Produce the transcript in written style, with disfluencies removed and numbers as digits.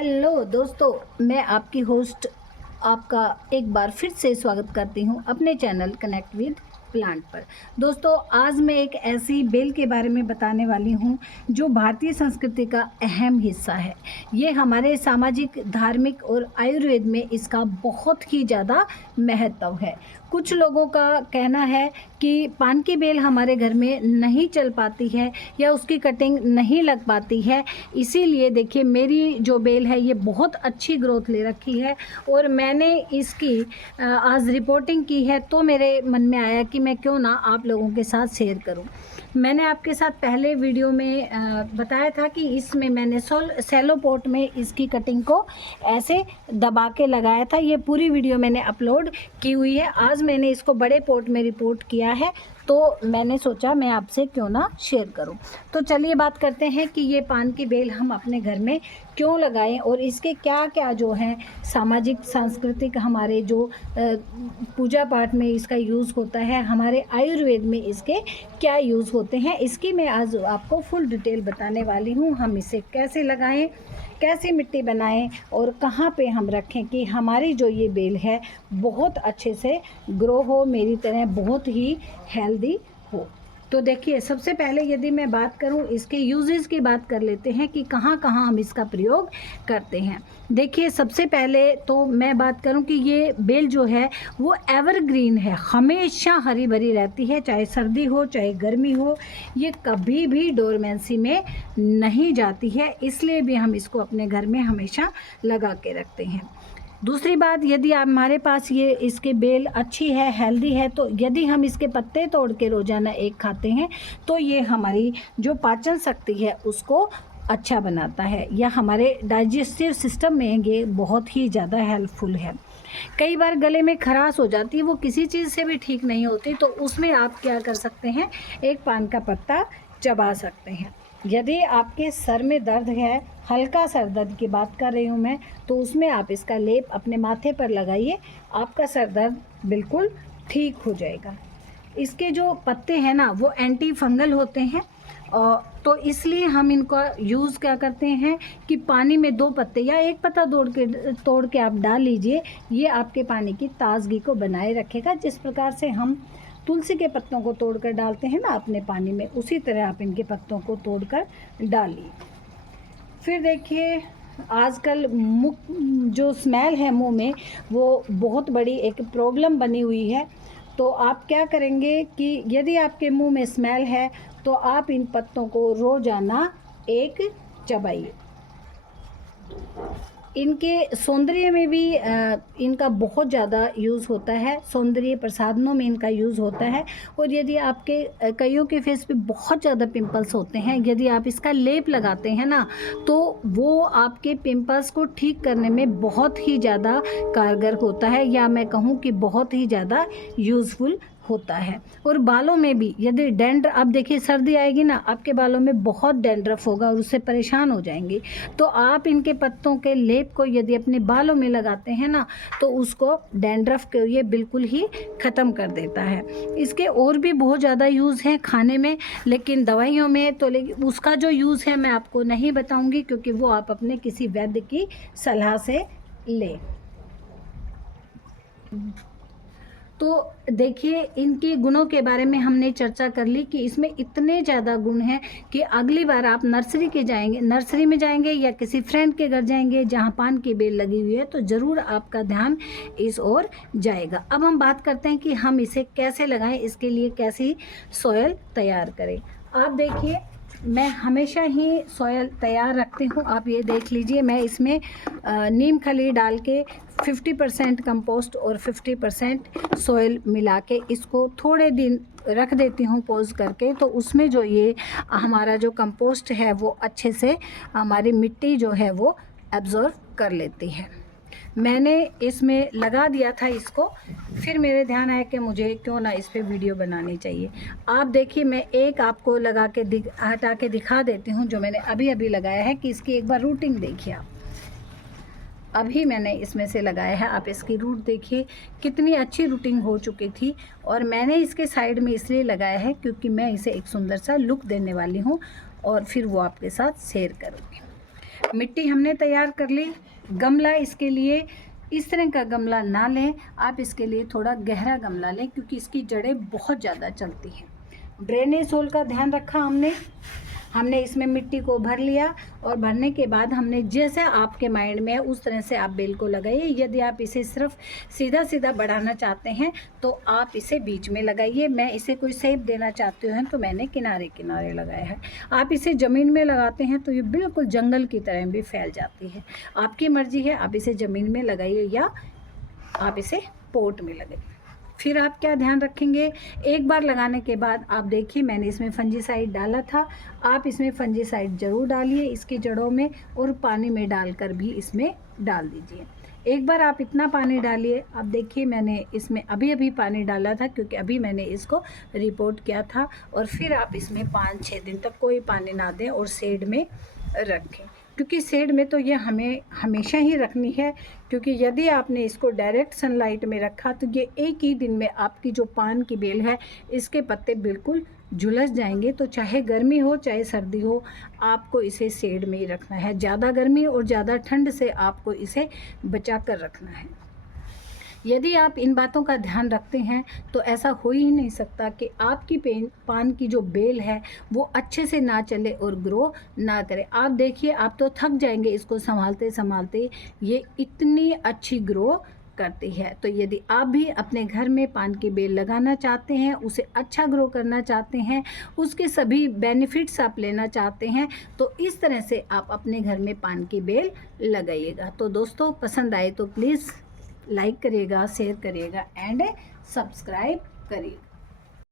Hello दोस्तों, मैं आपकी होस्ट आपका एक बार फिर से स्वागत करती हूं अपने चैनल कनेक्ट विद प्लांट पर। दोस्तों, आज मैं एक ऐसी बेल के बारे में बताने वाली हूं जो भारतीय संस्कृति का अहम हिस्सा है। ये हमारे सामाजिक, धार्मिक और आयुर्वेद में इसका बहुत ही ज़्यादा महत्व है। कुछ लोगों का कहना है कि पान की बेल हमारे घर में नहीं चल पाती है या उसकी कटिंग नहीं लग पाती है, इसीलिए देखिए मेरी जो बेल है ये बहुत अच्छी ग्रोथ ले रखी है और मैंने इसकी आज रिपोर्टिंग की है, तो मेरे मन में आया कि मैं क्यों ना आप लोगों के साथ शेयर करूं। मैंने आपके साथ पहले वीडियो में बताया था कि इसमें मैंने सेलो पॉट में इसकी कटिंग को ऐसे दबा के लगाया था। ये पूरी वीडियो मैंने अपलोड की हुई है। आज मैंने इसको बड़े पॉट में रिपोर्ट किया है, तो मैंने सोचा मैं आपसे क्यों ना शेयर करूं। तो चलिए बात करते हैं कि ये पान की बेल हम अपने घर में क्यों लगाएं और इसके क्या क्या जो हैं सामाजिक, सांस्कृतिक, हमारे जो पूजा पाठ में इसका यूज़ होता है, हमारे आयुर्वेद में इसके क्या यूज़ होते हैं, इसकी मैं आज आपको फुल डिटेल बताने वाली हूँ। हम इसे कैसे लगाएं, कैसे मिट्टी बनाएं और कहाँ पे हम रखें कि हमारी जो ये बेल है बहुत अच्छे से ग्रो हो, मेरी तरह बहुत ही हेल्दी हो। तो देखिए, सबसे पहले यदि मैं बात करूं इसके यूजेस की बात कर लेते हैं कि कहाँ कहाँ हम इसका प्रयोग करते हैं। देखिए, सबसे पहले तो मैं बात करूं कि ये बेल जो है वो एवरग्रीन है, हमेशा हरी भरी रहती है, चाहे सर्दी हो चाहे गर्मी हो, ये कभी भी डोरमेंसी में नहीं जाती है, इसलिए भी हम इसको अपने घर में हमेशा लगा के रखते हैं। दूसरी बात, यदि आप हमारे पास ये इसके बेल अच्छी है, हेल्दी है, तो यदि हम इसके पत्ते तोड़ के रोज़ाना एक खाते हैं तो ये हमारी जो पाचन शक्ति है उसको अच्छा बनाता है, या हमारे डाइजेस्टिव सिस्टम में ये बहुत ही ज़्यादा हेल्पफुल है। कई बार गले में खराश हो जाती है, वो किसी चीज़ से भी ठीक नहीं होती, तो उसमें आप क्या कर सकते हैं, एक पान का पत्ता चबा सकते हैं। यदि आपके सर में दर्द है, हल्का सर दर्द की बात कर रही हूँ मैं, तो उसमें आप इसका लेप अपने माथे पर लगाइए, आपका सर दर्द बिल्कुल ठीक हो जाएगा। इसके जो पत्ते हैं ना वो एंटी फंगल होते हैं, तो इसलिए हम इनका यूज़ क्या करते हैं कि पानी में 2 पत्ते या 1 पत्ता तोड़ के आप डाल लीजिए, ये आपके पानी की ताजगी को बनाए रखेगा। जिस प्रकार से हम तुलसी के पत्तों को तोड़कर डालते हैं ना अपने पानी में, उसी तरह आप इनके पत्तों को तोड़कर डालिए। फिर देखिए, आजकल मुख जो स्मेल है मुंह में, वो बहुत बड़ी एक प्रॉब्लम बनी हुई है। तो आप क्या करेंगे कि यदि आपके मुंह में स्मेल है तो आप इन पत्तों को रोज़ाना एक चबाइए। इनके सौंदर्य में भी इनका बहुत ज़्यादा यूज़ होता है, सौंदर्य प्रसाधनों में इनका यूज़ होता है। और यदि आपके कईयों के फेस पे बहुत ज़्यादा पिंपल्स होते हैं, यदि आप इसका लेप लगाते हैं ना, तो वो आपके पिंपल्स को ठीक करने में बहुत ही ज़्यादा कारगर होता है, या मैं कहूँ कि बहुत ही ज़्यादा यूज़फुल होता है। और बालों में भी यदि डैंड्रफ, अब देखिए सर्दी आएगी ना, आपके बालों में बहुत डैंड्रफ होगा और उससे परेशान हो जाएंगे, तो आप इनके पत्तों के लेप को यदि अपने बालों में लगाते हैं ना, तो उसको डैंड्रफ को ये बिल्कुल ही ख़त्म कर देता है। इसके और भी बहुत ज़्यादा यूज़ हैं खाने में, लेकिन दवाइयों में तो उसका जो यूज़ है मैं आपको नहीं बताऊँगी, क्योंकि वो आप अपने किसी वैद्य की सलाह से लें। तो देखिए, इनके गुणों के बारे में हमने चर्चा कर ली कि इसमें इतने ज़्यादा गुण हैं कि अगली बार आप नर्सरी में जाएंगे या किसी फ्रेंड के घर जाएंगे जहां पान की बेल लगी हुई है, तो ज़रूर आपका ध्यान इस ओर जाएगा। अब हम बात करते हैं कि हम इसे कैसे लगाएं, इसके लिए कैसी सॉयल तैयार करें। आप देखिए, मैं हमेशा ही सॉयल तैयार रखती हूँ। आप ये देख लीजिए, मैं इसमें नीम खली डाल के 50% कंपोस्ट और 50% सॉयल मिला के इसको थोड़े दिन रख देती हूँ पॉज करके, तो उसमें जो ये हमारा जो कंपोस्ट है वो अच्छे से हमारी मिट्टी जो है वो एब्जॉर्व कर लेती है। मैंने इसमें लगा दिया था इसको, फिर मेरे ध्यान आया कि मुझे क्यों ना इस पे वीडियो बनानी चाहिए। आप देखिए, मैं एक आपको लगा के हटा के दिखा देती हूँ जो मैंने अभी अभी लगाया है, कि इसकी एक बार रूटिंग देखिए आप। अभी मैंने इसमें से लगाया है, आप इसकी रूट देखिए कितनी अच्छी रूटिंग हो चुकी थी। और मैंने इसके साइड में इसलिए लगाया है क्योंकि मैं इसे एक सुंदर सा लुक देने वाली हूँ और फिर वो आपके साथ शेयर करूँगी। मिट्टी हमने तैयार कर ली। गमला इसके लिए इस तरह का गमला ना लें, आप इसके लिए थोड़ा गहरा गमला लें क्योंकि इसकी जड़ें बहुत ज़्यादा चलती हैं। ड्रेनेज होल का ध्यान रखा हमने इसमें मिट्टी को भर लिया और भरने के बाद हमने जैसे आपके माइंड में है उस तरह से आप बेल को लगाइए। यदि आप इसे सिर्फ सीधा सीधा बढ़ाना चाहते हैं तो आप इसे बीच में लगाइए। मैं इसे कोई शेप देना चाहती हूँ तो मैंने किनारे किनारे लगाया है। आप इसे ज़मीन में लगाते हैं तो ये बिल्कुल जंगल की तरह भी फैल जाती है। आपकी मर्ज़ी है, आप इसे ज़मीन में लगाइए या आप इसे पोट में लगाइए। फिर आप क्या ध्यान रखेंगे, एक बार लगाने के बाद आप देखिए मैंने इसमें फंजीसाइड डाला था, आप इसमें फंजीसाइड ज़रूर डालिए इसकी जड़ों में और पानी में डालकर भी इसमें डाल दीजिए। एक बार आप इतना पानी डालिए। आप देखिए मैंने इसमें अभी पानी डाला था क्योंकि अभी मैंने इसको रिपोर्ट किया था। और फिर आप इसमें 5-6 दिन तक कोई पानी ना दें और शेड में रखें क्योंकि शेड में तो ये हमें हमेशा ही रखनी है, क्योंकि यदि आपने इसको डायरेक्ट सनलाइट में रखा तो ये एक ही दिन में आपकी जो पान की बेल है इसके पत्ते बिल्कुल झुलस जाएंगे। तो चाहे गर्मी हो चाहे सर्दी हो, आपको इसे शेड में ही रखना है। ज़्यादा गर्मी और ज़्यादा ठंड से आपको इसे बचा कर रखना है। यदि आप इन बातों का ध्यान रखते हैं तो ऐसा हो ही नहीं सकता कि आपकी पान की जो बेल है वो अच्छे से ना चले और ग्रो ना करे। आप देखिए आप तो थक जाएंगे इसको संभालते संभालते, ये इतनी अच्छी ग्रो करती है। तो यदि आप भी अपने घर में पान की बेल लगाना चाहते हैं, उसे अच्छा ग्रो करना चाहते हैं, उसके सभी बेनिफिट्स आप लेना चाहते हैं, तो इस तरह से आप अपने घर में पान की बेल लगाइएगा। तो दोस्तों पसंद आए तो प्लीज़ लाइक करिएगा, शेयर करिएगा एंड सब्सक्राइब करिएगा।